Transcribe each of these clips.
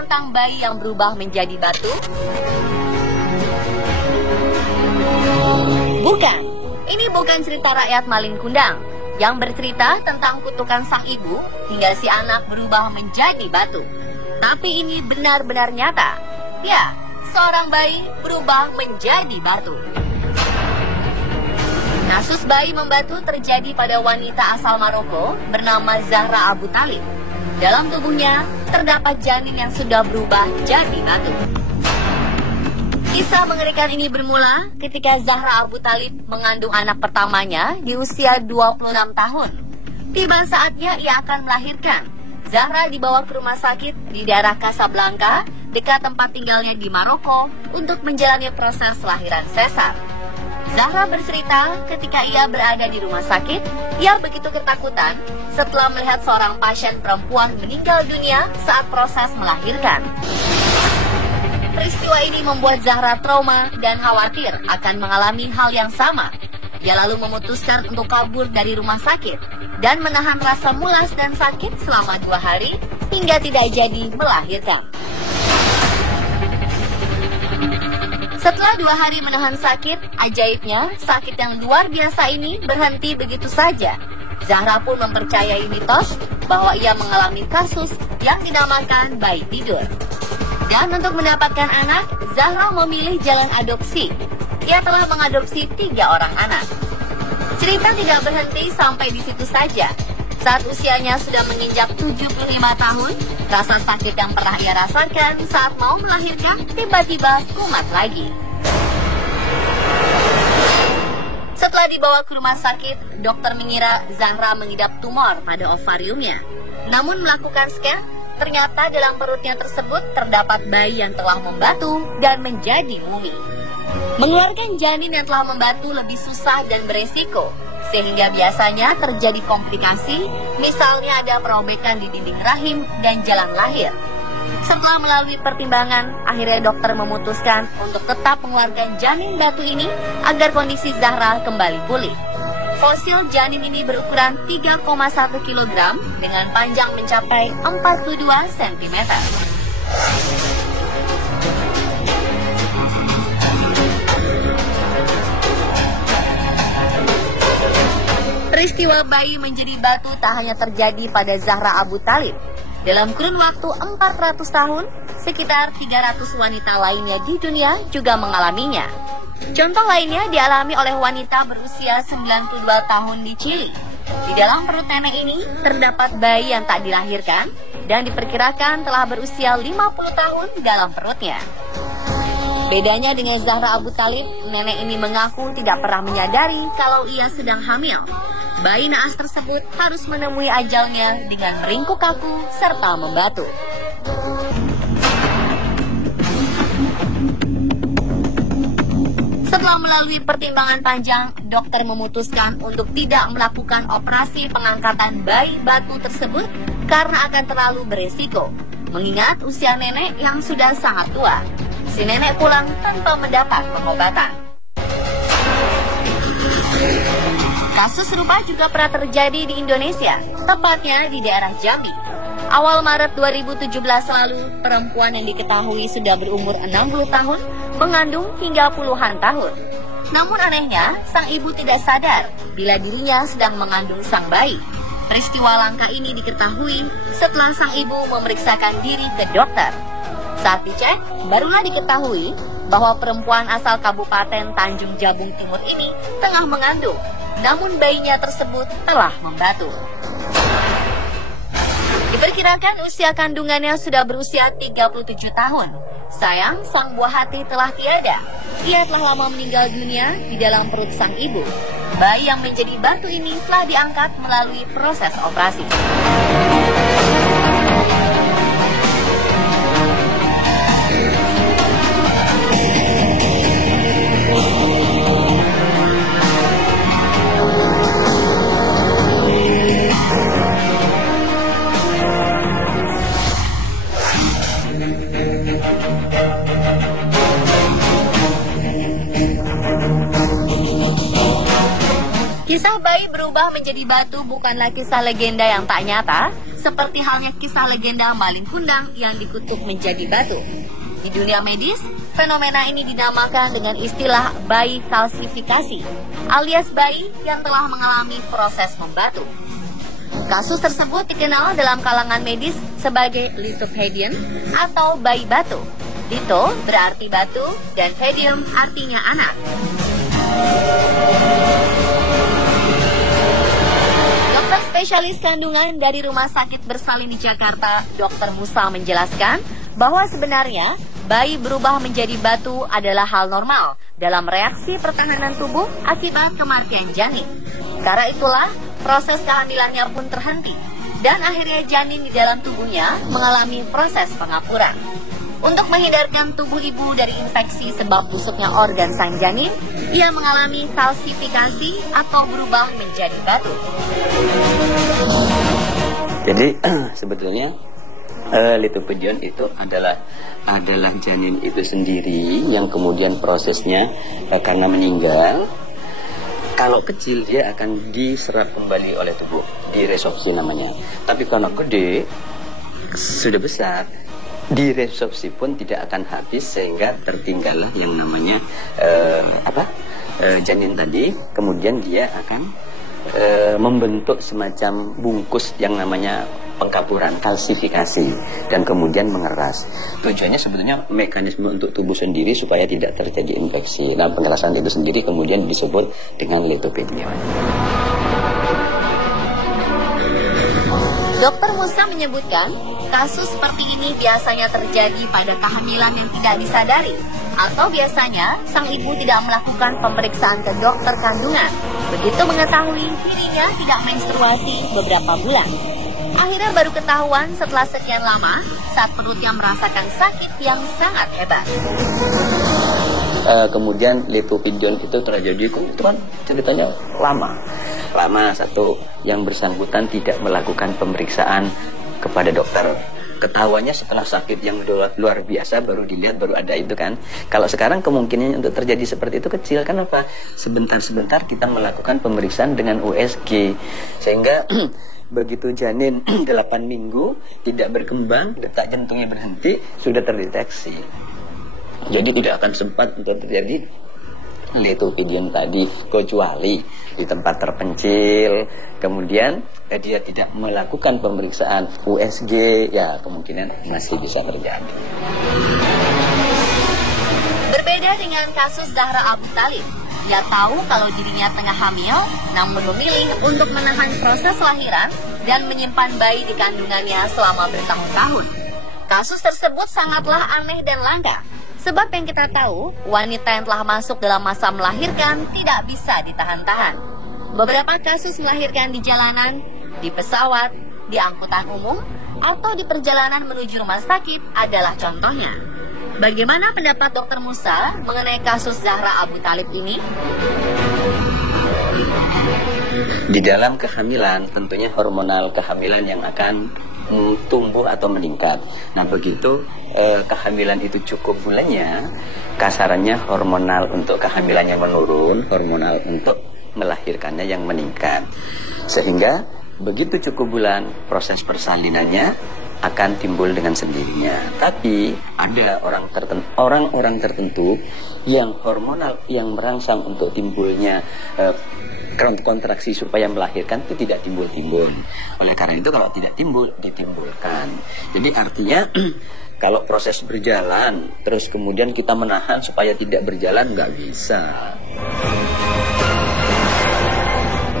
tentang bayi yang berubah menjadi batu? Bukan, ini bukan cerita rakyat Malin Kundang yang bercerita tentang kutukan sang ibu hingga si anak berubah menjadi batu. Tapi ini benar-benar nyata. Ya, seorang bayi berubah menjadi batu. Kasus bayi membatu terjadi pada wanita asal Maroko bernama Zahra Abu Talib. Dalam tubuhnya terdapat janin yang sudah berubah jadi batu. Kisah mengerikan ini bermula ketika Zahra Abu Talib mengandung anak pertamanya di usia 26 tahun. Tiba saatnya ia akan melahirkan. Zahra dibawa ke rumah sakit di daerah Casablanca, dekat tempat tinggalnya di Maroko, untuk menjalani proses lahiran sesar. Zahra bercerita ketika ia berada di rumah sakit, ia begitu ketakutan setelah melihat seorang pasien perempuan meninggal dunia saat proses melahirkan. Peristiwa ini membuat Zahra trauma dan khawatir akan mengalami hal yang sama. Ia lalu memutuskan untuk kabur dari rumah sakit dan menahan rasa mulas dan sakit selama 2 hari hingga tidak jadi melahirkan. Setelah 2 hari menahan sakit, ajaibnya sakit yang luar biasa ini berhenti begitu saja. Zahra pun mempercayai mitos bahwa ia mengalami kasus yang dinamakan bayi tidur. Dan untuk mendapatkan anak, Zahra memilih jalan adopsi. Ia telah mengadopsi 3 orang anak. Cerita tidak berhenti sampai di situ saja. Saat usianya sudah menginjak 75 tahun, rasa sakit yang pernah ia rasakan saat mau melahirkan tiba-tiba kumat lagi. Setelah dibawa ke rumah sakit, dokter mengira Zahra mengidap tumor pada ovariumnya. Namun melakukan scan, ternyata dalam perutnya tersebut terdapat bayi yang telah membatu dan menjadi mumi. Mengeluarkan janin yang telah membatu lebih susah dan beresiko, sehingga biasanya terjadi komplikasi, misalnya ada perobekan di dinding rahim dan jalan lahir. Setelah melalui pertimbangan, akhirnya dokter memutuskan untuk tetap mengeluarkan janin batu ini agar kondisi Zahra kembali pulih. Fosil janin ini berukuran 3,1 kg dengan panjang mencapai 42 cm. Peristiwa bayi menjadi batu tak hanya terjadi pada Zahra Abu Talib. Dalam kurun waktu 400 tahun, sekitar 300 wanita lainnya di dunia juga mengalaminya. Contoh lainnya dialami oleh wanita berusia 92 tahun di Chili. Di dalam perut nenek ini terdapat bayi yang tak dilahirkan dan diperkirakan telah berusia 50 tahun dalam perutnya. Bedanya dengan Zahra Abu Talib, nenek ini mengaku tidak pernah menyadari kalau ia sedang hamil. Bayi naas tersebut harus menemui ajalnya dengan meringkuk kaku serta membatu. Setelah melalui pertimbangan panjang, dokter memutuskan untuk tidak melakukan operasi pengangkatan bayi batu tersebut karena akan terlalu beresiko, mengingat usia nenek yang sudah sangat tua. Si nenek pulang tanpa mendapat pengobatan. Kasus serupa juga pernah terjadi di Indonesia, tepatnya di daerah Jambi. Awal Maret 2017 lalu, perempuan yang diketahui sudah berumur 60 tahun mengandung hingga puluhan tahun. Namun anehnya, sang ibu tidak sadar bila dirinya sedang mengandung sang bayi. Peristiwa langka ini diketahui setelah sang ibu memeriksakan diri ke dokter. Saat dicek, barulah diketahui bahwa perempuan asal Kabupaten Tanjung Jabung Timur ini tengah mengandung, namun bayinya tersebut telah membatu. Diperkirakan usia kandungannya sudah berusia 37 tahun. Sayang, sang buah hati telah tiada. Ia telah lama meninggal dunia di dalam perut sang ibu. Bayi yang menjadi batu ini telah diangkat melalui proses operasi. Kisah bayi berubah menjadi batu bukanlah kisah legenda yang tak nyata, seperti halnya kisah legenda maling kundang yang dikutuk menjadi batu. Di dunia medis, fenomena ini dinamakan dengan istilah bayi kalsifikasi, alias bayi yang telah mengalami proses membatu. Kasus tersebut dikenal dalam kalangan medis sebagai lithopedion atau bayi batu. Litho berarti batu dan pedium artinya anak. Dokter spesialis kandungan dari Rumah Sakit Bersalin di Jakarta, Dr. Musa menjelaskan bahwa sebenarnya bayi berubah menjadi batu adalah hal normal dalam reaksi pertahanan tubuh akibat kematian janin. Karena itulah, proses kehamilannya pun terhenti dan akhirnya janin di dalam tubuhnya mengalami proses pengapuran. Untuk menghindarkan tubuh ibu dari infeksi sebab busuknya organ sang janin, ia mengalami kalsifikasi atau berubah menjadi batu. Jadi sebetulnya lithopedion itu adalah janin itu sendiri yang kemudian prosesnya karena meninggal. Kalau kecil dia akan diserap kembali oleh tubuh, diresorpsi namanya. Tapi kalau gede, sudah besar, diresorpsi pun tidak akan habis sehingga tertinggallah yang namanya janin tadi. Kemudian dia akan membentuk semacam bungkus yang namanya pengkapuran, kalsifikasi, dan kemudian mengeras. Tujuannya sebetulnya mekanisme untuk tubuh sendiri supaya tidak terjadi infeksi. Nah, pengerasan itu sendiri kemudian disebut dengan lithopedion. Dr. Musa menyebutkan, kasus seperti ini biasanya terjadi pada kehamilan yang tidak disadari, atau biasanya sang ibu tidak melakukan pemeriksaan ke dokter kandungan, begitu mengetahui dirinya tidak menstruasi beberapa bulan. Akhirnya baru ketahuan setelah sekian lama saat perutnya merasakan sakit yang sangat hebat. Kemudian lithopedion itu terjadi, itu kan ceritanya lama. Satu, yang bersangkutan tidak melakukan pemeriksaan kepada dokter. Ketahuannya setelah sakit yang luar biasa baru dilihat, baru ada itu kan. Kalau sekarang kemungkinannya untuk terjadi seperti itu kecil. Kenapa? Sebentar-sebentar kita melakukan pemeriksaan dengan USG, sehingga begitu janin 8 minggu tidak berkembang, detak jantungnya berhenti, sudah terdeteksi. Jadi tidak akan sempat untuk terjadi lithopedion tadi, kecuali di tempat terpencil, kemudian dia tidak melakukan pemeriksaan USG, ya kemungkinan masih bisa terjadi. Berbeda dengan kasus Zahra Abu Thalib, dia tahu kalau dirinya tengah hamil, namun memilih untuk menahan proses lahiran dan menyimpan bayi di kandungannya selama bertahun-tahun. Kasus tersebut sangatlah aneh dan langka. Sebab yang kita tahu, wanita yang telah masuk dalam masa melahirkan tidak bisa ditahan-tahan. Beberapa kasus melahirkan di jalanan, di pesawat, di angkutan umum, atau di perjalanan menuju rumah sakit adalah contohnya. Bagaimana pendapat Dr. Musa mengenai kasus Zahra Abu Thalib ini? Di dalam kehamilan, tentunya hormonal kehamilan yang akan tumbuh atau meningkat. Nah, begitu kehamilan itu cukup bulannya, kasarannya hormonal untuk kehamilannya menurun, hormonal untuk melahirkannya yang meningkat. Sehingga begitu cukup bulan, proses persalinannya akan timbul dengan sendirinya. Tapi ada orang-orang tertentu yang hormonal yang merangsang untuk timbulnya kontraksi supaya melahirkan itu tidak timbul-timbul. Oleh karena itu kalau tidak timbul, ditimbulkan. Jadi artinya kalau proses berjalan terus kemudian kita menahan supaya tidak berjalan, nggak bisa.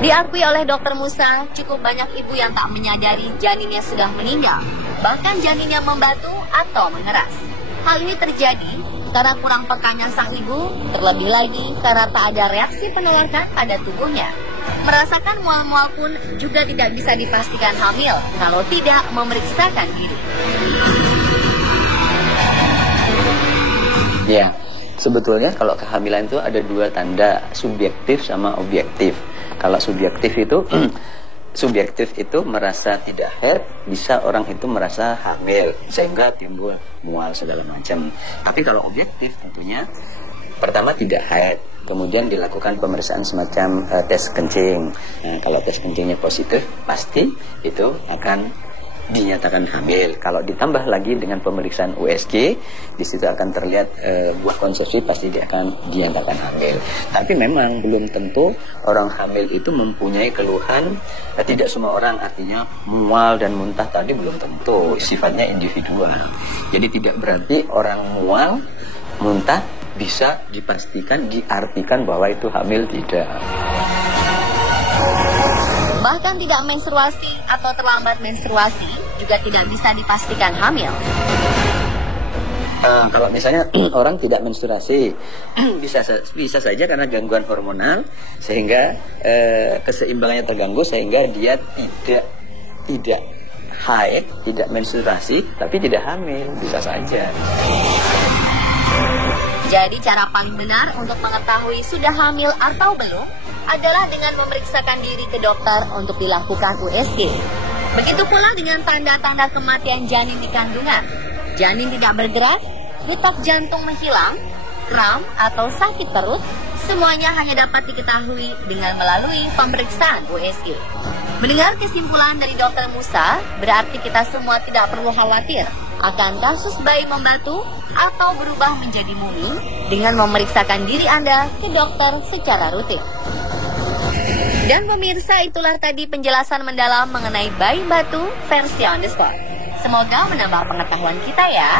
Diakui oleh Dr. Musa, cukup banyak ibu yang tak menyadari janinnya sudah meninggal, bahkan janinnya membatu atau mengeras. Hal ini terjadi karena kurang pekanya sang ibu, terlebih lagi karena tak ada reaksi penolakan pada tubuhnya. Merasakan mual-mual pun juga tidak bisa dipastikan hamil kalau tidak memeriksakan diri. Ya, sebetulnya kalau kehamilan itu ada dua tanda, subjektif sama objektif. Kalau subjektif itu merasa tidak haid, bisa orang itu merasa hamil sehingga timbul mual segala macam. Tapi kalau objektif tentunya pertama tidak haid, kemudian dilakukan pemeriksaan semacam tes kencing. Nah, kalau tes kencingnya positif, pasti itu akan dinyatakan hamil. Kalau ditambah lagi dengan pemeriksaan USG, di situ akan terlihat buah konsepsi, pasti dia akan dinyatakan hamil. Tapi memang belum tentu orang hamil itu mempunyai keluhan. Tidak semua orang, artinya mual dan muntah tadi belum tentu, sifatnya individual. Jadi tidak berarti orang mual, muntah bisa dipastikan, diartikan bahwa itu hamil, tidak. Bahkan tidak menstruasi atau terlambat menstruasi juga tidak bisa dipastikan hamil. Kalau misalnya orang tidak menstruasi, bisa saja karena gangguan hormonal, sehingga keseimbangannya terganggu, sehingga dia tidak haid, tidak menstruasi, tapi tidak hamil, bisa saja. Jadi cara paling benar untuk mengetahui sudah hamil atau belum adalah dengan memeriksakan diri ke dokter untuk dilakukan USG. Begitu pula dengan tanda-tanda kematian janin di kandungan. Janin tidak bergerak, detak jantung menghilang, kram atau sakit perut, semuanya hanya dapat diketahui dengan melalui pemeriksaan USG. Mendengar kesimpulan dari Dr. Musa, berarti kita semua tidak perlu khawatir akan kasus bayi membatu atau berubah menjadi mumi dengan memeriksakan diri Anda ke dokter secara rutin. Dan pemirsa, itulah tadi penjelasan mendalam mengenai bayi batu versi on the spot. Semoga menambah pengetahuan kita ya.